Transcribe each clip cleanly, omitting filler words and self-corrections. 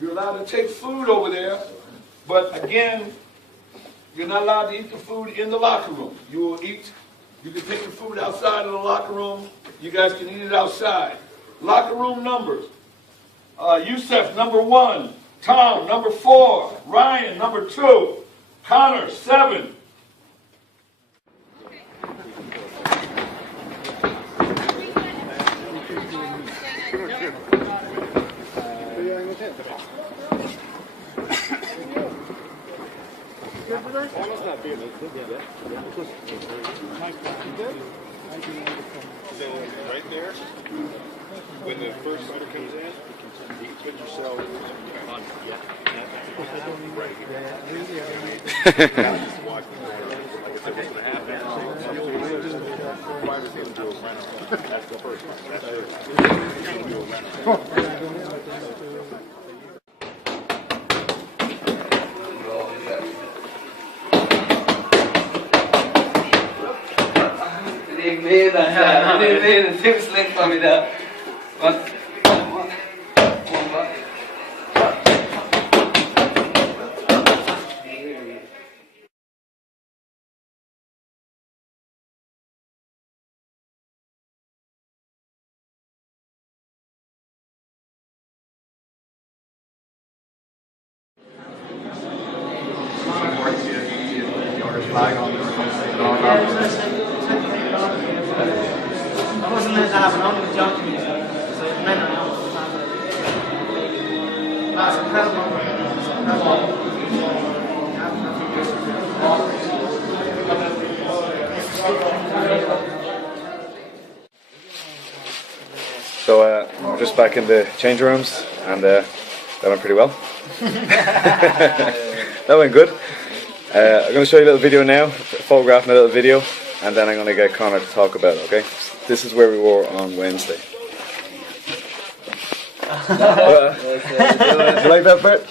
You're allowed to take food over there, but again, you're not allowed to eat the food in the locker room. You can take the food outside of the locker room. You guys can eat it outside. Locker room numbers. Yusef, number 1. Tom, number 4. Ryan, number 2. Conor, 7. Right there, when the first fighter comes in, you put yourself on. Yeah. Right here. Watch the corner. Like I said, what's going to happen? Fighter's going to do a round. That's the first one. That's it. He's going to do a round. Ik weet dat, ja. Nee, dat is slecht van mij dat. Want... I wasn't meant to have an on with John music, so it's meant to have that's incredible. So we're just back in the change rooms, and that went pretty well. That went good. I'm going to show you a little video now, photographing a little video, and then I'm going to get Conor to talk about it, okay? This is where we were on Wednesday. You like that bit?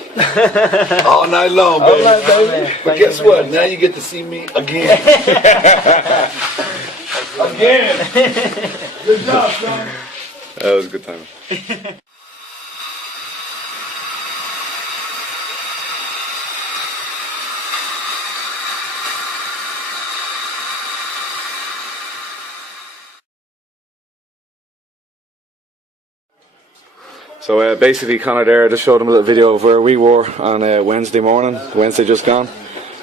All night long, baby. All night, baby. But guess what? Now you get to see me again. Again. Good job, son. That was a good time. So basically, Conor there, I just showed him a little video of where we were on Wednesday morning. Wednesday just gone. Do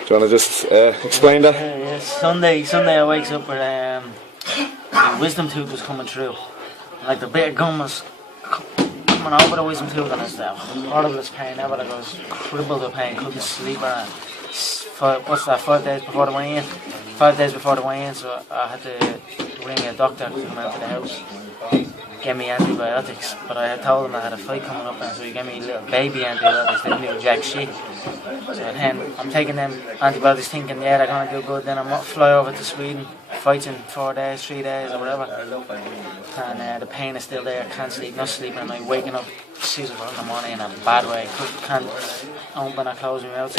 you want to just explain that? Yeah, Sunday I wakes up with the wisdom tooth was coming through. Like the bit of gum was coming over the wisdom tooth, and it's the horriblest pain ever. Like I was crippled with pain, couldn't sleep. And 5 days before the weigh-in? 5 days before the weigh-in, so I had to ring a doctor to come out to the house. Gave me antibiotics, but I had told him I had a fight coming up, and so he gave me little baby antibiotics. They didn't do jack shit. So then I'm taking them antibiotics, thinking, yeah, they're gonna do good. Then I'm fly over to Sweden, fights in 4 days, 3 days, or whatever. And the pain is still there. Can't sleep, not sleeping. I'm like waking up 6 o'clock in the morning in a bad way. Can't open or close my mouth.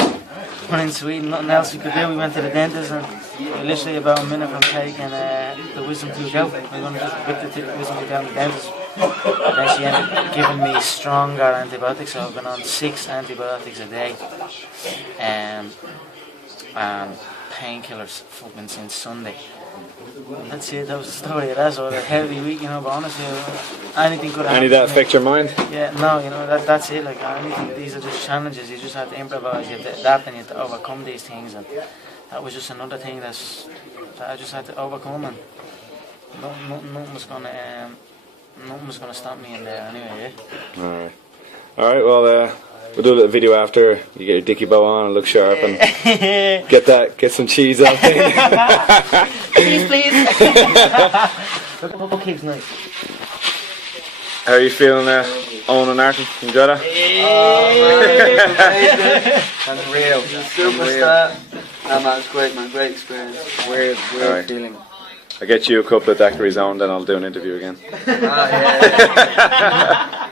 When in Sweden, nothing else we could do. We went to the dentist, and we're literally about a minute from taking the wisdom tooth out. We're going to just rip the wisdom tooth out of the dentist. And then she ended up giving me stronger antibiotics, so I've been on 6 antibiotics a day. And painkillers fucking since Sunday. And that's it, that was the story of that. So a heavy week, you know, but honestly, anything could happen. Any of that affect your mind? Yeah, no, you know, that's it. Like, anything, these are just challenges. You just have to improvise, you have to adapt, and you have to overcome these things. And that was just another thing that I just had to overcome, and nothing was gonna stop me in there anyway. Yeah. All right. Well, we'll do a little video after. You get your dicky bow on and look sharp, and get some cheese out there. Please. What keeps nice? How are you feeling, Owen and Arton? Enjoy that? Unreal. Superstar. No, man, it's great, man. Great experience. Weird feeling. I'll get you a couple of daiquiris on, then I'll do an interview again. Yeah.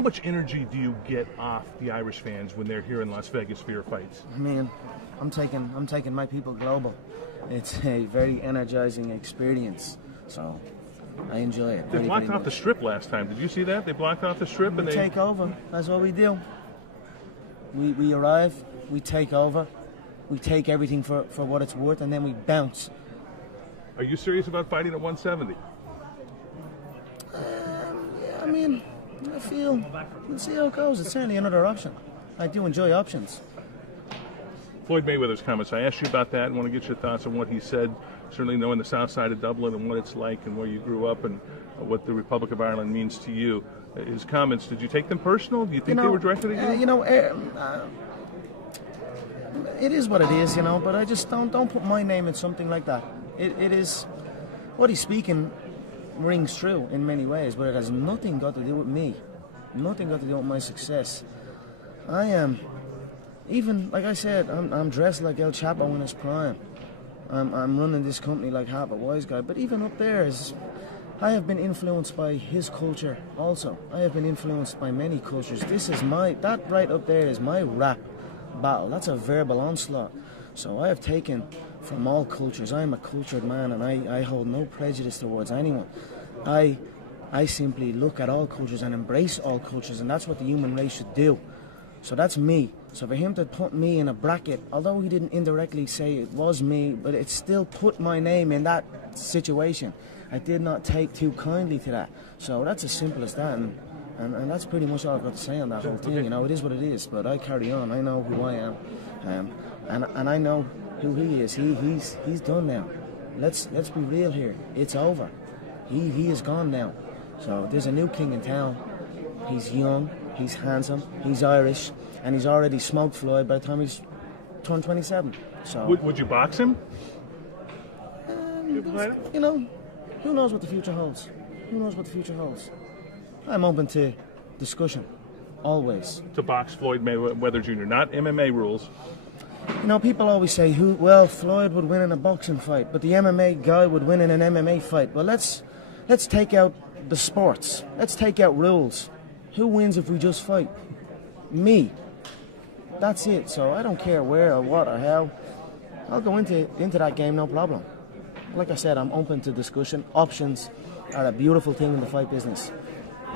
How much energy do you get off the Irish fans when they're here in Las Vegas for your fights? I mean, I'm taking my people global. It's a very energizing experience, so I enjoy it. They very, blocked very off the much. strip last time. Did you see that? They blocked off the strip and We they take over. That's what we do. We arrive, we take over, we take everything for what it's worth, and then we bounce. Are you serious about fighting at 170? Yeah, I mean, I feel we'll see how it goes. It's certainly another option. I do enjoy options. Floyd Mayweather's comments. I asked you about that and want to get your thoughts on what he said. Certainly knowing the south side of Dublin and what it's like and where you grew up and what the Republic of Ireland means to you. His comments, did you take them personal? Do you think they were directed at you? It is what it is, but I just don't put my name in something like that. It is, what he's speaking rings true in many ways, but it has nothing got to do with me. Nothing got to do with my success. I am, even, like I said, I'm dressed like El Chapo in his prime. I'm running this company like half a wise guy, but even up there I have been influenced by his culture also. I have been influenced by many cultures. That right up there is my rap battle. That's a verbal onslaught. So I have taken from all cultures. I am a cultured man and I hold no prejudice towards anyone. I simply look at all cultures and embrace all cultures, and that's what the human race should do. So that's me. So for him to put me in a bracket, although he didn't indirectly say it was me, but it still put my name in that situation. I did not take too kindly to that. So that's as simple as that, and that's pretty much all I've got to say on that whole thing. It is what it is, but I carry on. I know who I am, and I know who he is. He's done now. Let's be real here. It's over. He is gone now. So there's a new king in town. He's young, he's handsome, he's Irish, and he's already smoked Floyd by the time he's turned 27. So Would you box him? Who knows what the future holds? Who knows what the future holds? I'm open to discussion, always. To box Floyd Mayweather Jr., not MMA rules. People always say, Floyd would win in a boxing fight, but the MMA guy would win in an MMA fight. Well, let's take out the sports. Let's take out rules. Who wins if we just fight? Me. That's it. So I don't care where or what or how. I'll go into that game, no problem. Like I said, I'm open to discussion. Options are a beautiful thing in the fight business.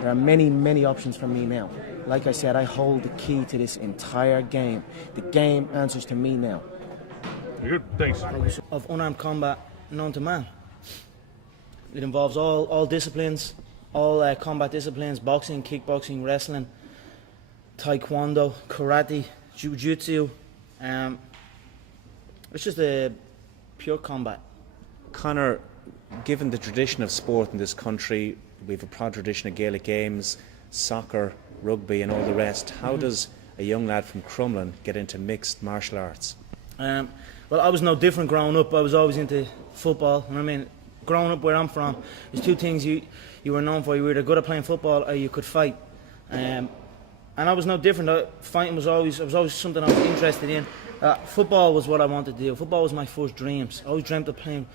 There are many, many options for me now. Like I said, I hold the key to this entire game. The game answers to me now. Good. Thanks. Of unarmed combat known to man. It involves all disciplines, all combat disciplines: boxing, kickboxing, wrestling, taekwondo, karate, jiu-jitsu. It's just a pure combat. Conor, given the tradition of sport in this country, we have a proud tradition of Gaelic games, soccer, rugby and all the rest. How does a young lad from Crumlin get into mixed martial arts? Well, I was no different growing up. I was always into football. And I mean, growing up where I'm from, there's two things you were known for. You were either good at playing football or you could fight. And I was no different. Fighting was always something I was interested in. Football was what I wanted to do. Football was my first dreams. I always dreamt of playing.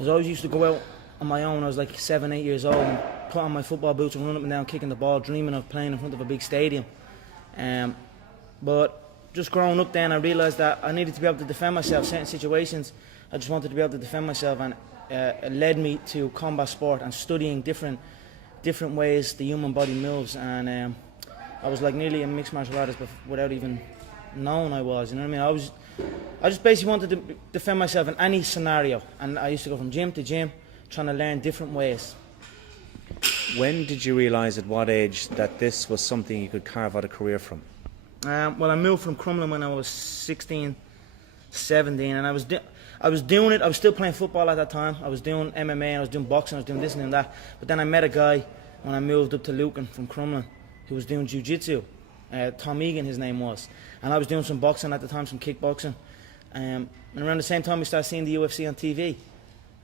I always used to go out on my own. I was like 7, 8 years old and put on my football boots and run up and down kicking the ball, dreaming of playing in front of a big stadium. But just growing up then, I realised that I needed to be able to defend myself. Certain situations, I just wanted to be able to defend myself, and it led me to combat sport and studying different ways the human body moves. And I was like nearly a mixed martial artist without even knowing I was. You know what I mean? I just basically wanted to defend myself in any scenario, and I used to go from gym to gym, trying to learn different ways. When did you realise, at what age, that this was something you could carve out a career from? Well, I moved from Crumlin when I was 16, 17, and I was doing it. I was still playing football at that time. I was doing MMA, I was doing boxing, I was doing this and that. But then I met a guy when I moved up to Lucan from Crumlin who was doing jiu-jitsu. Tom Egan, his name was. And I was doing some boxing at the time, some kickboxing. And around the same time we started seeing the UFC on TV.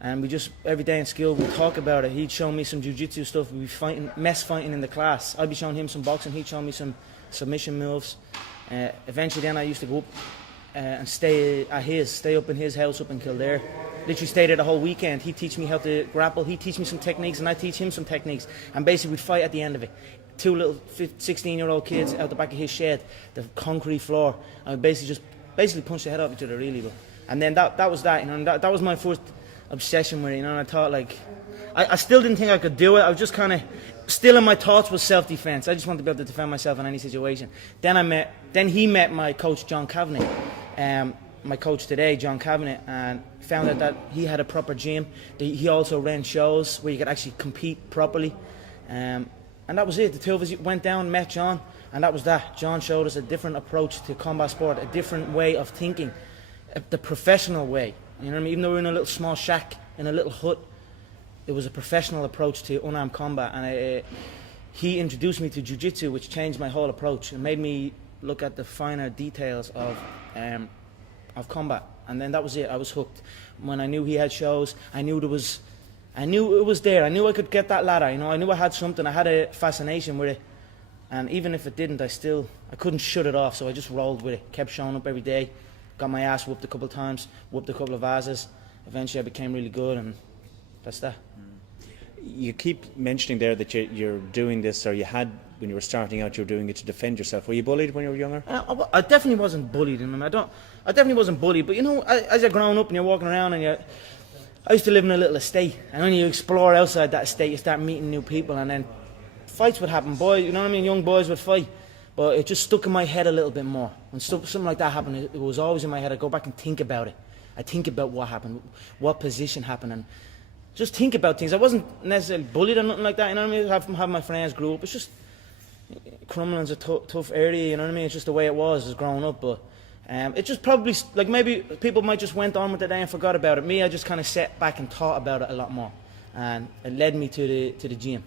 And we just, every day in school, we'd talk about it. He'd show me some jiu-jitsu stuff. We'd be mess fighting in the class. I'd be showing him some boxing. He'd show me some submission moves. Eventually then I used to go up and stay up in his house up in Kildare. Literally stayed there the whole weekend. He'd teach me how to grapple. He'd teach me some techniques and I'd teach him some techniques. And basically we'd fight at the end of it. two little 16-year-old kids out the back of his shed, the concrete floor, and we basically punched the head off each other, really. But, and then that was that, you know, and that was my first obsession with it, you know, and I thought, like, I still didn't think I could do it. I was just kind of, still in my thoughts was self-defense. I just wanted to be able to defend myself in any situation. Then he met my coach, John Kavanagh, my coach today, John Kavanagh, and found out that he had a proper gym. He also ran shows where you could actually compete properly. And that was it. The two of us went down, met John, and that was that. John showed us a different approach to combat sport, a different way of thinking, the professional way. You know what I mean? Even though we were in a little small shack, in a little hut, it was a professional approach to unarmed combat. And he introduced me to jiu-jitsu, which changed my whole approach and made me look at the finer details of combat. And then that was it. I was hooked. When I knew he had shows, I knew it was there. I knew I could get that ladder. You know, I knew I had something. I had a fascination with it. And even if it didn't, I couldn't shut it off. So I just rolled with it. Kept showing up every day. Got my ass whooped a couple of times. Whooped a couple of asses. Eventually, I became really good, and that's that. You keep mentioning there that you're doing this, or you had when you were starting out, you were doing it to defend yourself. Were you bullied when you were younger? I definitely wasn't bullied. I mean, I definitely wasn't bullied. But you know, as you're growing up and you're walking around, and I used to live in a little estate, and when you explore outside that estate, you start meeting new people, and then fights would happen. Boys, you know what I mean? Young boys would fight. But it just stuck in my head a little bit more. When something like that happened, it was always in my head. I go back and think about it. I think about what happened, what position happened, and just think about things. I wasn't necessarily bullied or nothing like that, you know what I mean? Have my friends grew up. It's just, Crumlin's a tough area, you know what I mean? It's just the way it was as growing up, but it just probably, like, maybe people might just went on with the day and forgot about it. Me, I just kind of sat back and thought about it a lot more, and it led me to the gym.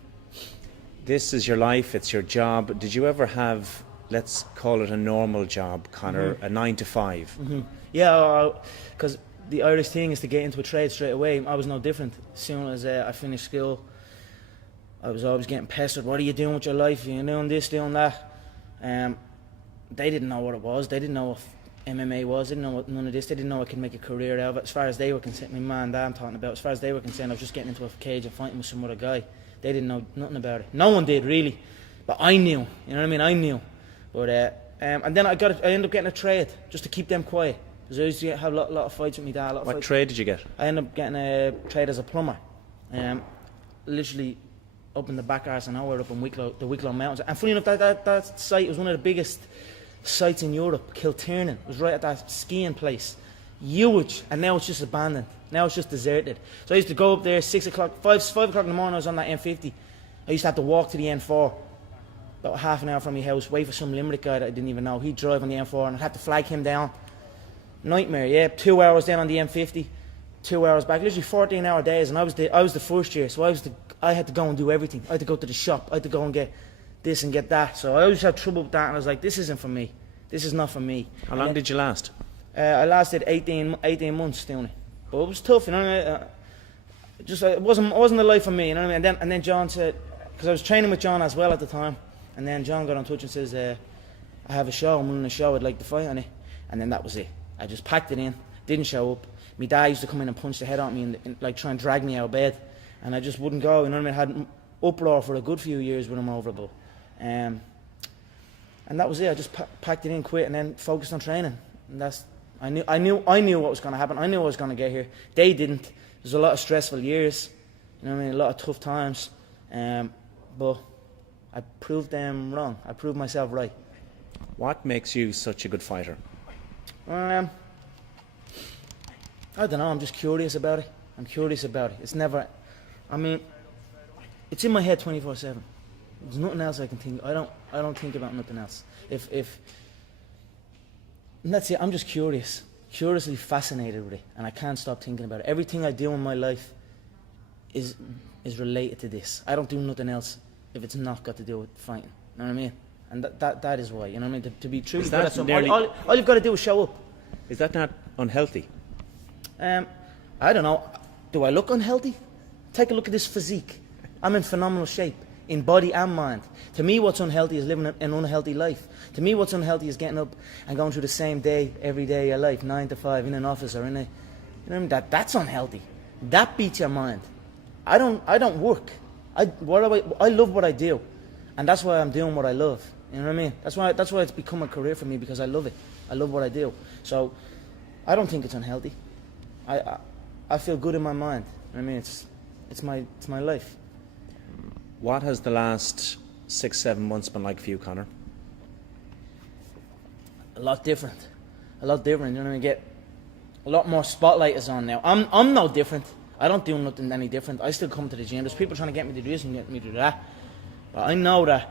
This is your life, it's your job. Did you ever have, let's call it a normal job, Conor, a 9 to 5? Mm-hmm. Yeah, because the Irish thing is to get into a trade straight away. I was no different. As soon as I finished school, I was always getting pestered. What are you doing with your life? You're doing this, doing that. They didn't know what it was. They didn't know what MMA was. They didn't know what none of this. They didn't know I could make a career out of it. As far as they were concerned, my man and dad I'm talking about, as far as they were concerned, I was just getting into a cage and fighting with some other guy. They didn't know nothing about it. No one did, really. But I knew. You know what I mean? I knew. But and then I ended up getting a trade just to keep them quiet. Because I used to have a lot of fights with my dad. What trade did you get? I ended up getting a trade as a plumber. Literally up in the back arse of nowhere, up in the Wicklow Mountains. And funny enough, that site was one of the biggest sites in Europe. Kiltiernan. It was right at that skiing place. Huge. And now it's just abandoned. Now it's just deserted. So I used to go up there 6 o'clock, 5 o'clock in the morning. I was on that M50. I used to have to walk to the N4, about half an hour from my house, wait for some Limerick guy that I didn't even know. He'd drive on the M4 and I'd have to flag him down. Nightmare, yeah. 2 hours down on the M50, 2 hours back. Literally 14-hour days, and I was the first year, so I had to go and do everything. I had to go to the shop. I had to go and get this and get that. So I always had trouble with that, and I was like, this isn't for me. This is not for me. How long did you last? I lasted 18 months doing it, but it was tough, you know what I mean? It wasn't the life for me, you know what I mean? And then John said, because I was training with John as well at the time, and then John got in touch and says, I have a show, I'm running a show, I'd like to fight on it. And then that was it. I just packed it in, didn't show up. My dad used to come in and punch the head out of me and like try and drag me out of bed, and I just wouldn't go, you know what I mean? I had uproar for a good few years with him over it, and that was it. I just packed it in, quit, and then focused on training. And I knew what was going to happen. I knew I was going to get here. They didn't. There's a lot of stressful years, you know what I mean? A lot of tough times, but I proved them wrong. I proved myself right. What makes you such a good fighter? I don't know. I'm just curious about it. It's never. I mean, it's in my head 24/7. There's nothing else I can think. I don't think about nothing else. And that's it. I'm just curiously fascinated with it, and I can't stop thinking about it. Everything I do in my life is related to this. I don't do nothing else if it's not got to do with fighting. You know what I mean? And that is why. You know what I mean? To be true, all you've got to do is show up. Is that not unhealthy? I don't know. Do I look unhealthy? Take a look at this physique. I'm in phenomenal shape, in body and mind. To me, what's unhealthy is living an unhealthy life. To me, what's unhealthy is getting up and going through the same day every day of your life, 9 to 5, in an office or in a, you know what I mean? That's unhealthy. That beats your mind. I don't work. I love what I do. And that's why I'm doing what I love. You know what I mean? That's why it's become a career for me, because I love it. I love what I do. So I don't think it's unhealthy. I feel good in my mind. I mean, it's my life. What has the last 6-7 months been like for you, Conor? A lot different. You know what I mean? Get a lot more spotlight is on now. I'm no different. I don't do nothing any different. I still come to the gym. There's people trying to get me to do this and get me to do that. But I know that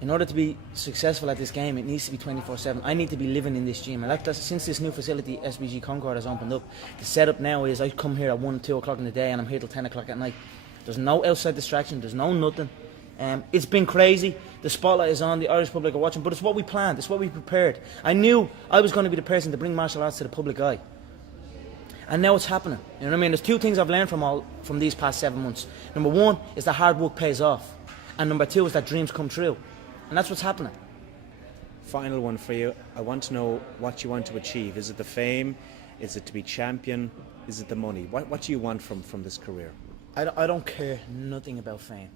in order to be successful at this game, it needs to be 24/7. I need to be living in this gym. And that's since this new facility, SBG Concord, has opened up. The setup now is I come here at 1, 2 o'clock in the day, and I'm here till 10 o'clock at night. There's no outside distraction. There's no nothing. It's been crazy. The spotlight is on. The Irish public are watching. But it's what we planned. It's what we prepared. I knew I was going to be the person to bring martial arts to the public eye. And now it's happening. You know what I mean? There's 2 things I've learned from these past 7 months. Number 1 is that hard work pays off. And number 2 is that dreams come true. And that's what's happening. Final one for you. I want to know what you want to achieve. Is it the fame? Is it to be champion? Is it the money? What do you want from this career? I don't care nothing about fame.